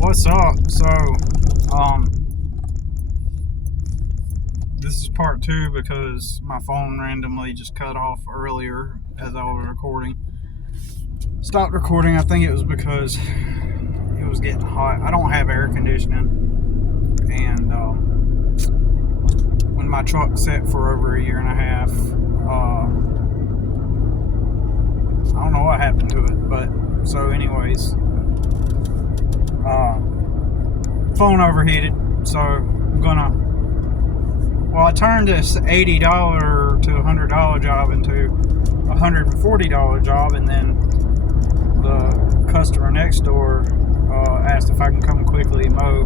What's up? This is part two because my phone randomly just cut off earlier as I was recording. Stopped recording. I think it was because it was getting hot. I don't have air conditioning, and when my truck sat for over a year and a half, I don't know what happened to it, but so anyways, phone overheated, so I'm gonna, I turned this $80 to $100 job into a $140 job, and then the customer next door asked if I can come quickly mow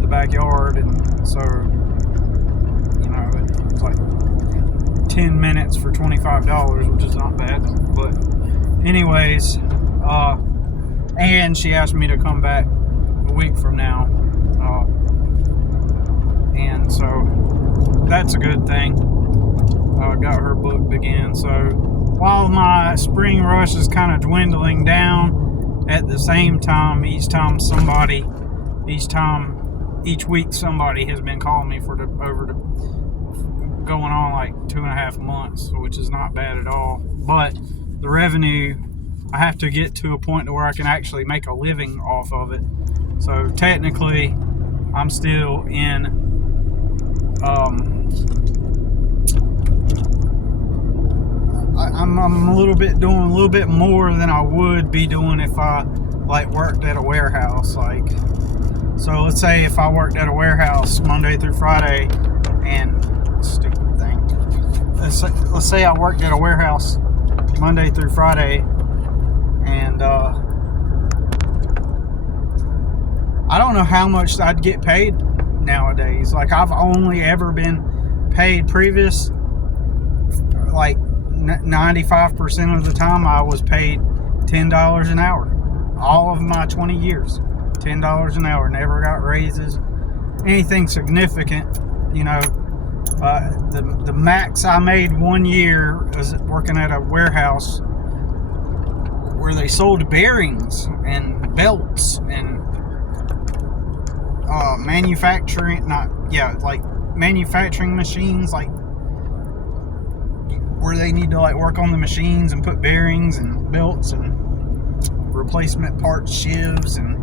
the backyard, and so, it was like 10 minutes for $25, which is not bad, but anyways, and she asked me to come back a week from now, and so that's a good thing. Got her booked again. So while my spring rush is kind of dwindling down, at the same time, each week somebody has been calling me for going on like 2.5 months, which is not bad at all. But the revenue, I have to get to a point to where I can actually make a living off of it. So technically, I'm still in I'm doing a little bit more than I would be doing if I worked at a warehouse. So let's say if I worked at a warehouse Monday through Friday, and stupid thing. Let's say I worked at a warehouse Monday through Friday, and I don't know how much I'd get paid nowadays. I've only ever been paid previous, 95% of the time I was paid $10 an hour. All of my 20 years, $10 an hour. Never got raises, anything significant. The max I made one year was working at a warehouse where they sold bearings and belts and manufacturing machines, where they need to work on the machines and put bearings and belts and replacement parts, shivs, and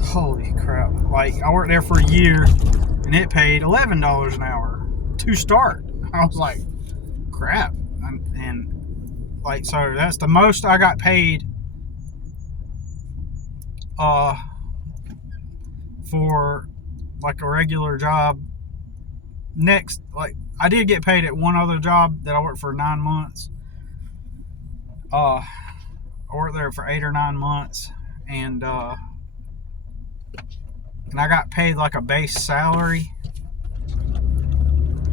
holy crap. I worked there for a year and it paid $11 an hour to start. I was like, crap. And so that's the most I got paid for a regular job. Next, I did get paid at one other job that I worked for 9 months. I worked there for 8 or 9 months, and I got paid a base salary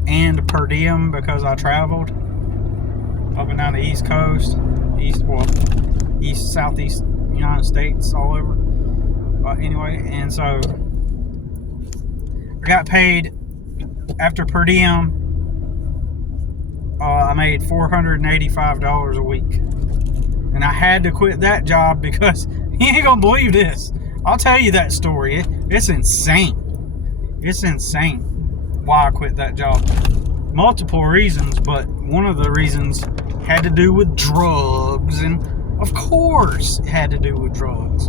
and per diem because I traveled up and down the East Coast, Southeast United States, all over. Anyway, and so I got paid after per diem. I made $485 a week, and I had to quit that job because you ain't gonna believe this. I'll tell you that story. It's insane. It's insane why I quit that job. Multiple reasons, but one of the reasons had to do with drugs, and of course it had to do with drugs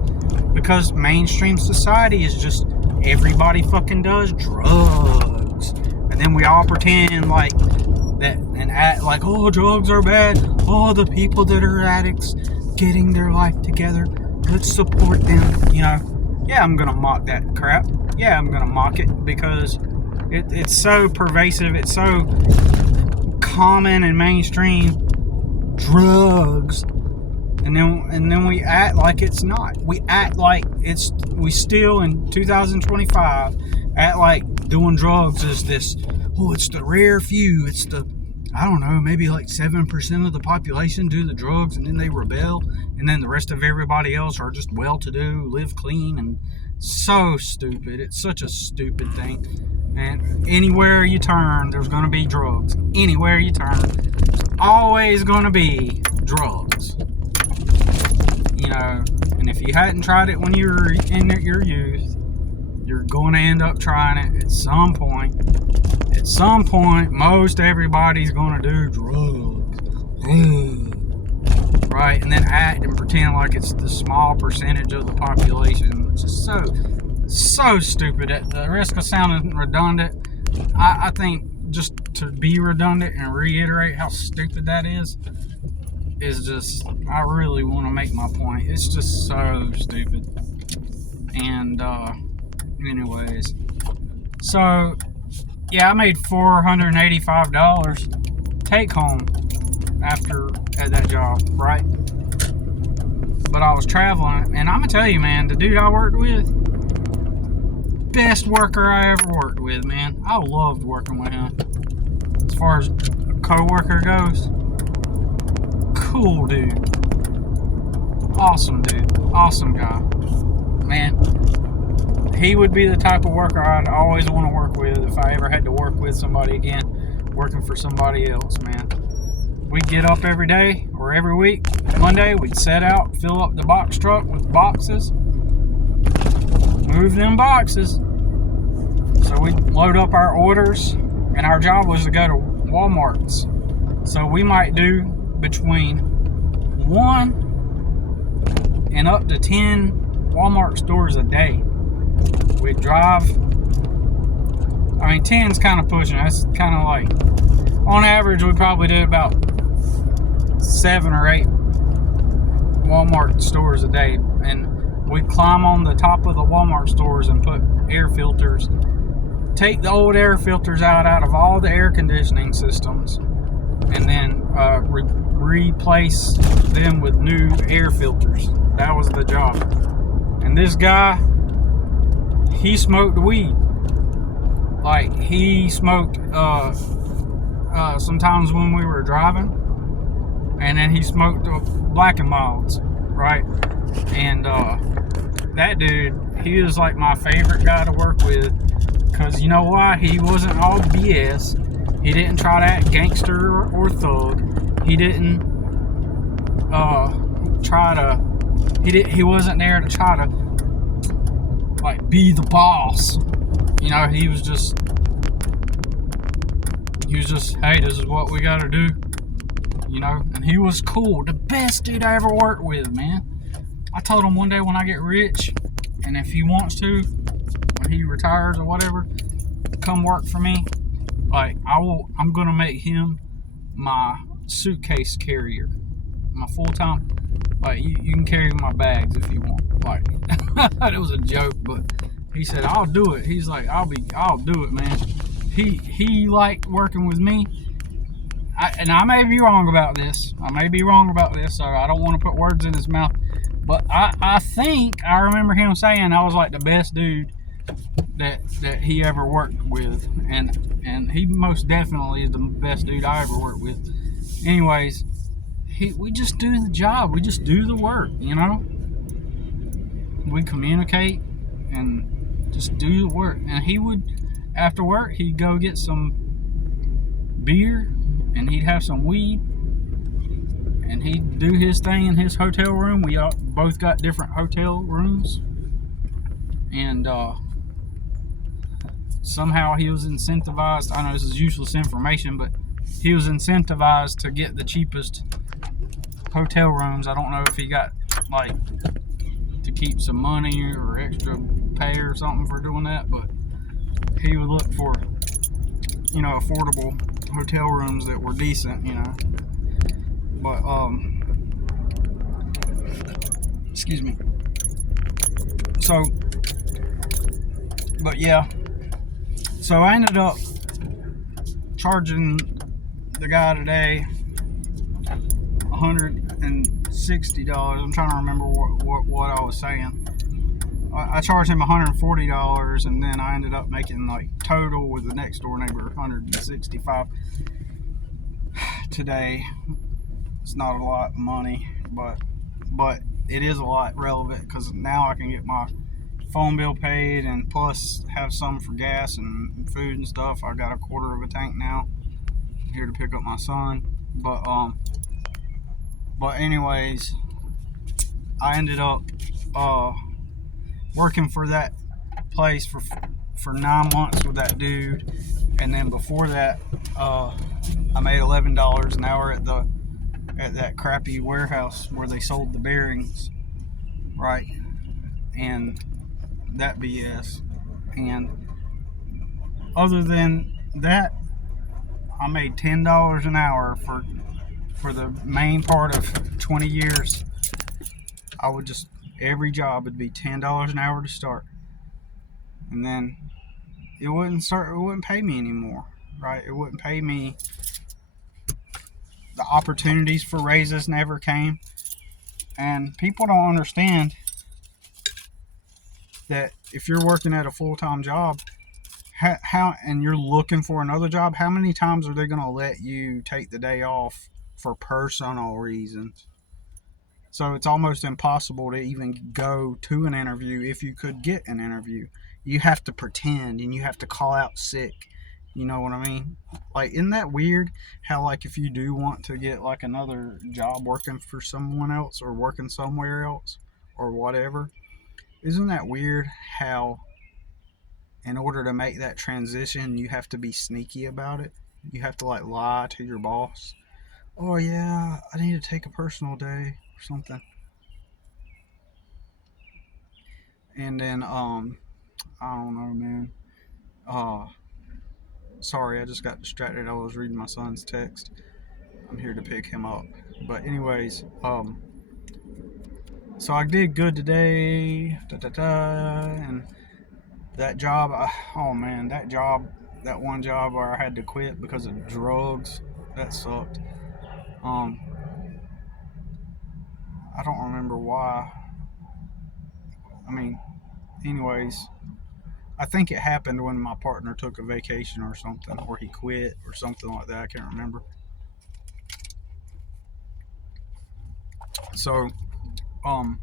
because mainstream society is just everybody fucking does drugs, and then we all pretend that and act oh, drugs are bad. Oh, the people that are addicts getting their life together, let's support them. Yeah, I'm gonna mock that crap. Yeah, I'm gonna mock it because it's so pervasive. It's so common and mainstream. Drugs. And then we act like it's not. We act like we still in 2025 act like doing drugs is this, it's the rare few. It's the, I don't know, maybe 7% of the population do the drugs and then they rebel. And then the rest of everybody else are just well-to-do, live clean, and so stupid. It's such a stupid thing. And anywhere you turn, there's going to be drugs. Anywhere you turn, there's always going to be drugs. And And if you hadn't tried it when you were in your youth, you're going to end up trying it at some point. At some point, most everybody's going to do drugs. Right? And then act and pretend like it's the small percentage of the population, which is so stupid. At the risk of sounding redundant, I think just to be redundant and reiterate how stupid that is just, I really want to make my point. It's just so stupid. And anyways, so yeah, I made $485 take home at that job, right? But I was traveling, and I'm gonna tell you, man, the dude I worked with, best worker I ever worked with, man. I loved working with him. As far as a co-worker goes, cool dude, awesome guy, man. He would be the type of worker I'd always want to work with if I ever had to work with somebody again, working for somebody else, man. We'd get up every day or every week. Monday, we'd set out, fill up the box truck with boxes, move them boxes. So we'd load up our orders, and our job was to go to Walmart's. So we might do between 1 and up to 10 Walmart stores a day. We'd drive. I mean, 10's kind of pushing. That's kind of like, on average, we probably did about 7 or 8 Walmart stores a day. And we'd climb on the top of the Walmart stores and put air filters, take the old air filters out of all the air conditioning systems, and then replace them with new air filters. That was the job. And this guy, he smoked weed. Like, he smoked sometimes when we were driving, and then he smoked Black and Milds, right? And that dude, he was like my favorite guy to work with, because you know why? He wasn't all BS. He didn't try to act gangster or thug. He didn't he wasn't there to try to like be the boss. You know, he was just, hey, this is what we gotta do. You know, and he was cool. The best dude I ever worked with, man. I told him one day when I get rich, and if he wants to, when he retires or whatever, come work for me. Like, I'm gonna make him my suitcase carrier, my full-time. Like, you can carry my bags if you want. Like, it was a joke, but he said, I'll do it. He's like, I'll do it, man. He liked working with me. And I may be wrong about this. So I don't want to put words in his mouth. But I think I remember him saying I was like the best dude that he ever worked with. And he most definitely is the best dude I ever worked with. Anyways, we just do the job. We just do the work, you know? We communicate and just do the work. And he would, after work, he'd go get some beer and he'd have some weed and he'd do his thing in his hotel room. We both got different hotel rooms. And somehow he was incentivized. I know this is useless information, but he was incentivized to get the cheapest hotel rooms. I don't know if he got like to keep some money or extra pay or something for doing that, but he would look for, you know, affordable hotel rooms that were decent, you know. But excuse me. So, but yeah. So I ended up charging the guy today $160. I'm trying to remember what I was saying. I charged him $140, and then I ended up making like total with the next door neighbor $165 today. It's not a lot of money, but it is a lot relevant because now I can get my phone bill paid and plus have some for gas and food and stuff. I got a quarter of a tank now here to pick up my son. But anyways, I ended up working for that place for 9 months with that dude, and then before that, I made $11 an hour at that crappy warehouse where they sold the bearings, right? And that BS. And other than that, I made $10 an hour for the main part of 20 years. I would just every job would be $10 an hour to start, and then it wouldn't start. It wouldn't pay me anymore, right? It wouldn't pay me. The opportunities for raises never came, and people don't understand that if you're working at a full-time job, how and you're looking for another job, how many times are they going to let you take the day off for personal reasons? So it's almost impossible to even go to an interview if you could get an interview. You have to pretend and you have to call out sick. You know what I mean? Like, isn't that weird how, like, if you do want to get, like, another job working for someone else or working somewhere else or whatever, isn't that weird how, in order to make that transition, you have to be sneaky about it? You have to, like, lie to your boss. Oh, yeah, I need to take a personal day or something. And then, I don't know, man. Uh, Sorry, I just got distracted. I was reading my son's text. I'm here to pick him up. But anyways, so I did good today. And that job, oh man, that one job where I had to quit because of drugs, that sucked. Um, I don't remember why. I mean, anyways, I think it happened when my partner took a vacation or something, or he quit or something like that. I can't remember. So, um,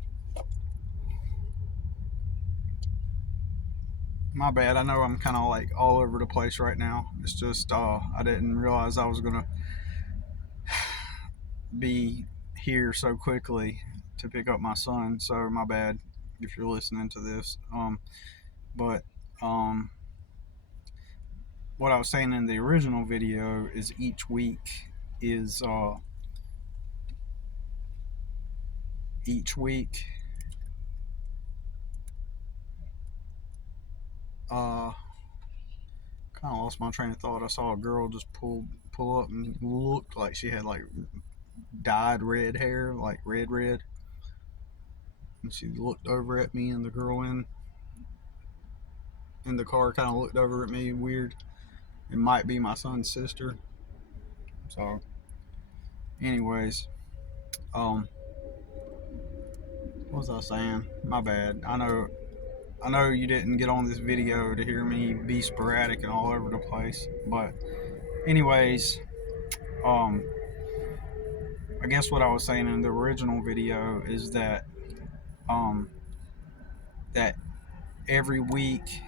my bad. I know I'm kind of like all over the place right now. It's just I didn't realize I was gonna be here so quickly to pick up my son. So my bad if you're listening to this. But um, what I was saying in the original video is is uh, each week uh, kind of lost my train of thought. I saw a girl just pull up and looked like she had like dyed red hair, like red. And she looked over at me, and the girl in the car kind of looked over at me weird. It might be my son's sister. So, anyways, um, what was I saying? My bad. I know you didn't get on this video to hear me be sporadic and all over the place, but anyways, um, I guess what I was saying in the original video is um, that every week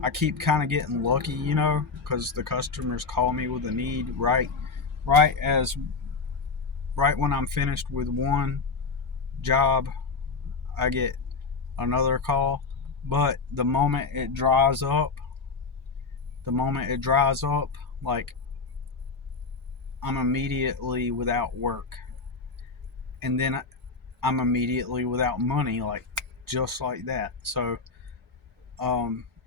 I keep kind of getting lucky, you know, because the customers call me with a need right as right when I'm finished with one job, I get another call. But the moment it dries up, like I'm immediately without work, and then I'm immediately without money, like just like that. So,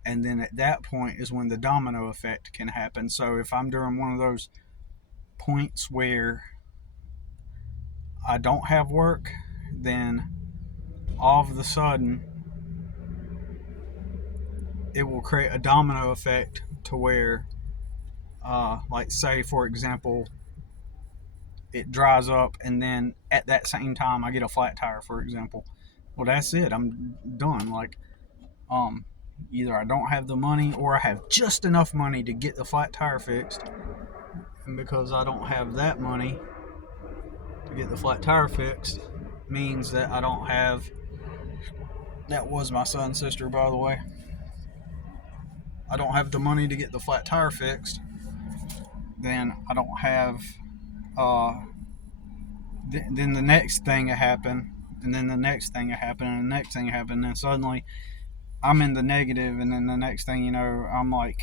and then at that point is when the domino effect can happen. So if I'm during one of those points where I don't have work, then all of a sudden it will create a domino effect to where, like, say, for example, it dries up and then at that same time I get a flat tire, for example. Well, that's it. I'm done. Like, um, either I don't have the money or I have just enough money to get the flat tire fixed. And because I don't have that money to get the flat tire fixed, means that I don't have. That was my son's sister, by the way. I don't have the money to get the flat tire fixed, then I don't have uh, then the next thing that happened, and then the next thing that happened, and the next thing that happened, and suddenly I'm in the negative, and then the next thing you know, I'm like,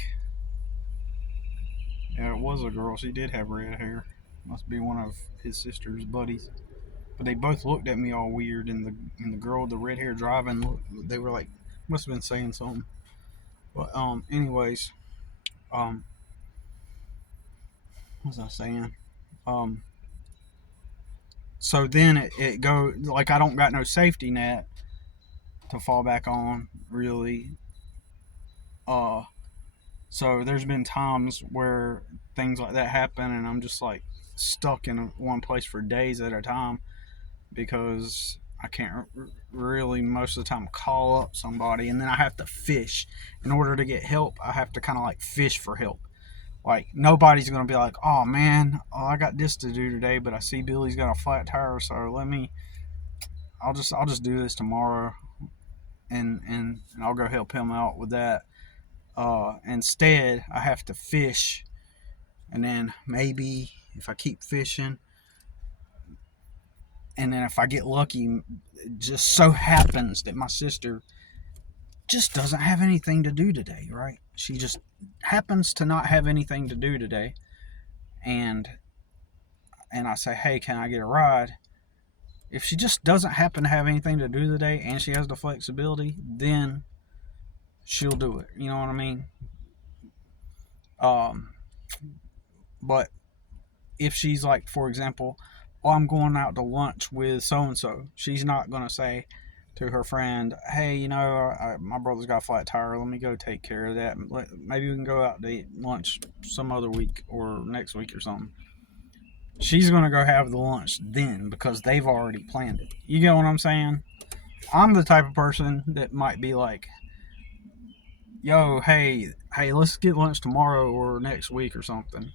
yeah, it was a girl. She did have red hair. Must be one of his sister's buddies. But they both looked at me all weird, and the girl with the red hair driving, they were like, must have been saying something. But anyways, um, what was I saying? Um, so then it go like I don't got no safety net to fall back on really. Uh, so there's been times where things like that happen, and I'm just like stuck in one place for days at a time because I can't really most of the time call up somebody, and then I have to fish in order to get help. I have to kind of like fish for help. Like nobody's gonna be like, oh man, I got this to do today, but I see Billy's got a flat tire, so I'll just do this tomorrow, and I'll go help him out with that. Instead, I have to fish, and then maybe if I keep fishing, and then if I get lucky, it just so happens that my sister just doesn't have anything to do today, right? She just happens to not have anything to do today, and I say, hey, can I get a ride? If she just doesn't happen to have anything to do today and she has the flexibility, then she'll do it. You know what I mean? Um, but if she's like, for example, oh, I'm going out to lunch with so and so, she's not going to say to her friend, hey, my brother's got a flat tire. Let me go take care of that. Maybe we can go out to eat lunch some other week or next week or something. She's going to go have the lunch then because they've already planned it. You get what I'm saying? I'm the type of person that might be like, yo, hey, let's get lunch tomorrow or next week or something.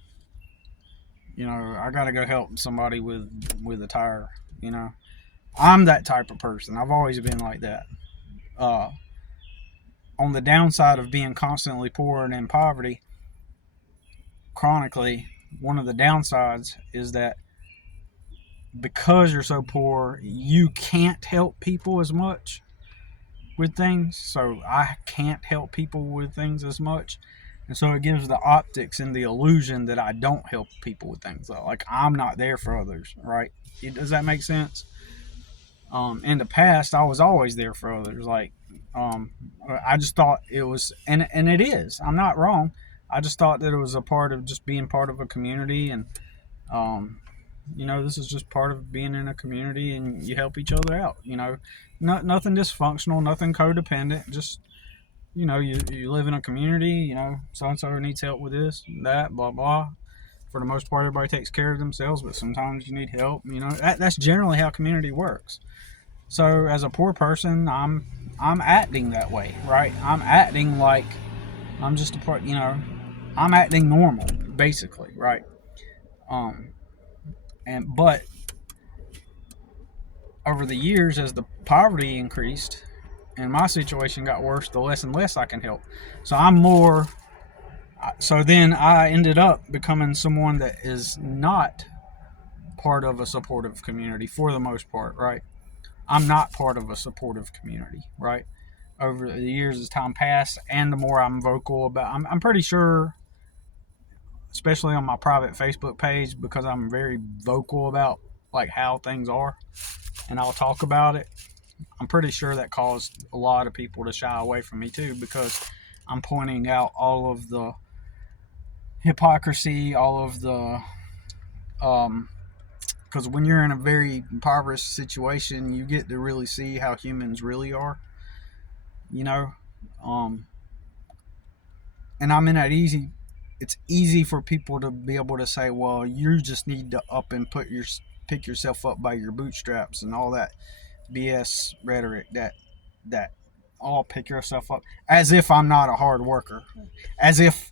I got to go help somebody with a tire, I'm that type of person. I've always been like that. On the downside of being constantly poor and in poverty, chronically, one of the downsides is that because you're so poor, you can't help people as much with things. So I can't help people with things as much. And so it gives the optics and the illusion that I don't help people with things. Like I'm not there for others, right? Does that make sense? In the past, I was always there for others. Like, I just thought it was, and it is. I'm not wrong. I just thought that it was a part of just being part of a community, and this is just part of being in a community, and you help each other out. Nothing dysfunctional, nothing codependent. Just you live in a community. So and so needs help with this, that, blah blah. For the most part, everybody takes care of themselves, but sometimes you need help. That's generally how community works. So as a poor person, I'm acting that way, right? I'm acting like I'm just a part. I'm acting normal, basically, right? But over the years, as the poverty increased and my situation got worse, the less and less I can help. So I'm more. So then I ended up becoming someone that is not part of a supportive community for the most part, right? I'm not part of a supportive community, right? Over the years as time passed, and the more I'm vocal about, I'm pretty sure, especially on my private Facebook page, because I'm very vocal about like how things are, and I'll talk about it. I'm pretty sure that caused a lot of people to shy away from me too, because I'm pointing out all of the hypocrisy, all of the because when you're in a very impoverished situation, you get to really see how humans really are, and I'm in that easy. It's easy for people to be able to say, well, you just need to up and pick yourself up by your bootstraps and all that BS rhetoric that all pick yourself up, as if I'm not a hard worker, as if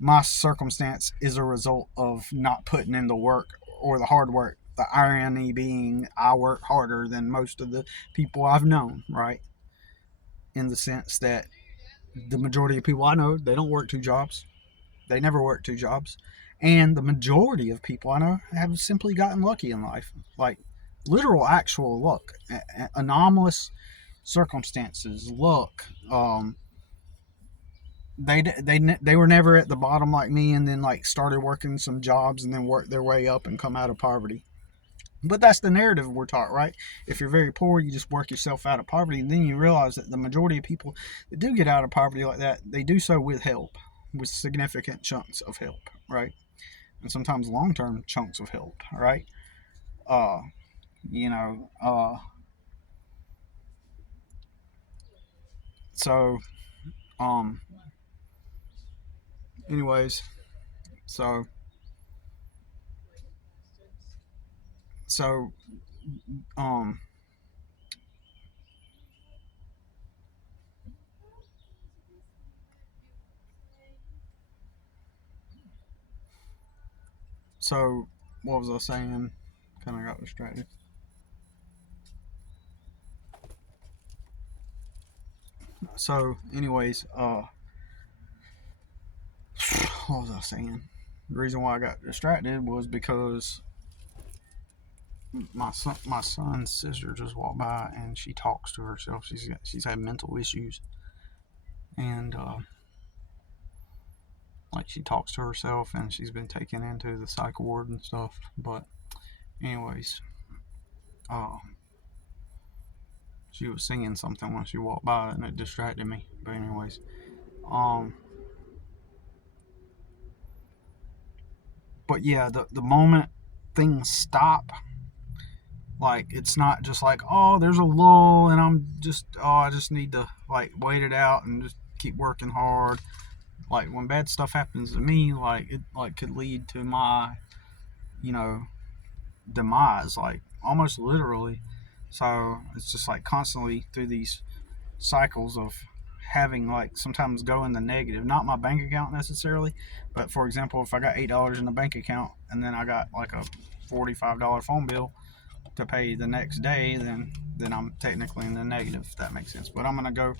my circumstance is a result of not putting in the work or the hard work. The irony being I work harder than most of the people I've known, right? In the sense that the majority of people I know, they don't work two jobs. They never work two jobs. And the majority of people I know have simply gotten lucky in life. Like, literal actual luck, anomalous circumstances, luck. They were never at the bottom like me, and then like started working some jobs and then worked their way up and come out of poverty. But that's the narrative we're taught, right? If you're very poor, you just work yourself out of poverty, and then you realize that the majority of people that do get out of poverty like that, they do so with help, with significant chunks of help, right? And sometimes long-term chunks of help, right? Uh, you know, so um, anyways, so so um, so what was I saying? Kind of got distracted. So, anyways, what was I saying? The reason why I got distracted was because my son's sister just walked by and she talks to herself. She's had mental issues, and like she talks to herself, and she's been taken into the psych ward and stuff. But anyways, uh, she was singing something when she walked by, and it distracted me. But anyways, um, but yeah, the moment things stop, like it's not just like, oh, there's a lull and I just need to like wait it out and just keep working hard. Like when bad stuff happens to me, like it like could lead to my, you know, demise, like almost literally. So it's just like constantly through these cycles of having like sometimes go in the negative, not my bank account necessarily, but for example, if I got $8 in the bank account and then I got like a $45 phone bill to pay the next day, then I'm technically in the negative, if that makes sense. But I'm gonna go.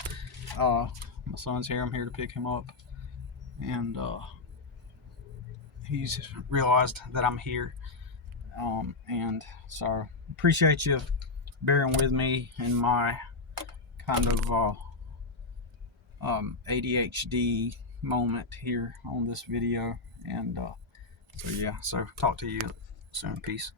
My son's here. I'm here to pick him up, and he's realized that I'm here. And so appreciate you bearing with me in my kind of ADHD moment here on this video. And so yeah, so talk to you soon. Peace.